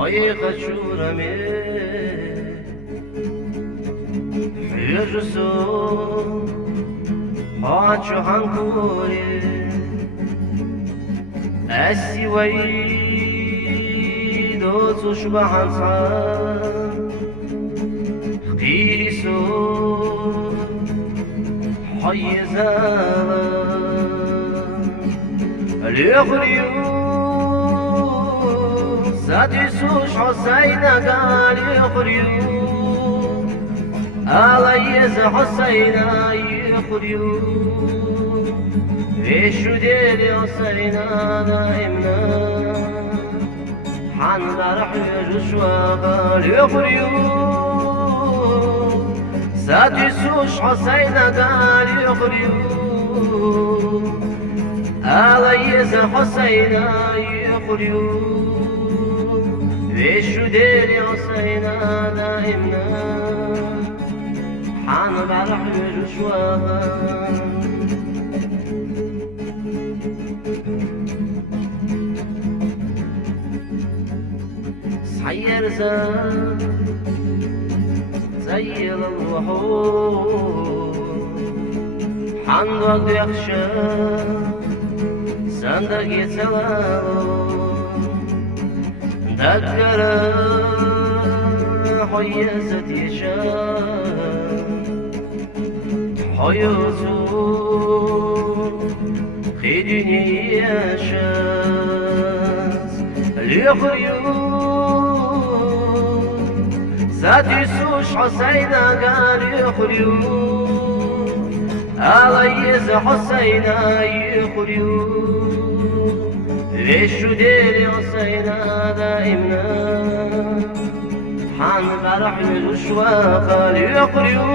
حقيقة شورمي يجسو حاچو هنكوري أسي ويدو تشبه عنصار قيسو حيزا اليغريو سادسوش حسين قال يغريو عليز حسين يغريو ويشو ديري حسين دائمنا حان برح يجشوا قال يغريو سادسوش حسين قال يغريو عليز حسين يغريو ويشو ديري حسين دائمنا حان برح يجشوا صحير زي الوحوش حنوك يخشى صندق يتسلالو ذكر حيزة يشاء حيوتو خيدني يشاس اليغريو سادسوش حسين قال يغريو عليز حسين يغريو ويشو ديري حسين دائمنا حان برح يجشوا قال يغريو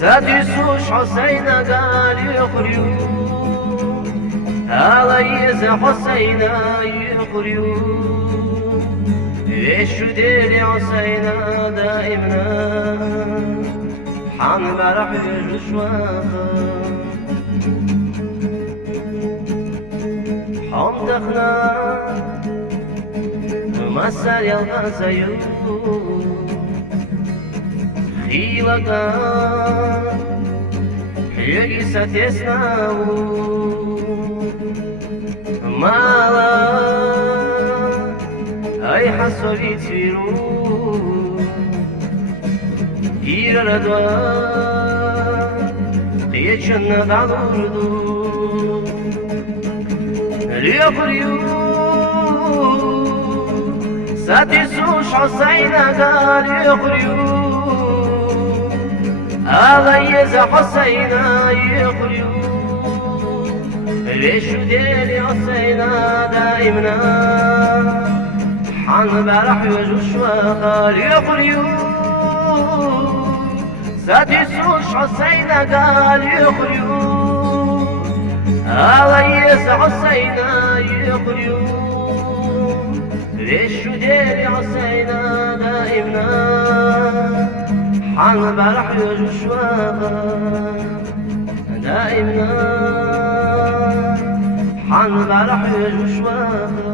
سادسوش حسين قال يغريو عليز حسين يغريو ويشو ديري حسين دائمنا حان برح يجشوا حمدخنا مسال يلغزيو خيلقا حيقي ستسناو مالا أي حسوي تيرو إيرا لدوا قيتشن بعضوردو اليغريو سادسوش حسين قال يغريو عليز حسين يغريو ويشو ديري حسين دائمنا حان برح يجشوا قال يغريو سادسوش حسين قال يغريو عليز حسين يغريو ويشو ديري حسين دائمنا حان برح يجشوا دائمنا حان برح يجشوا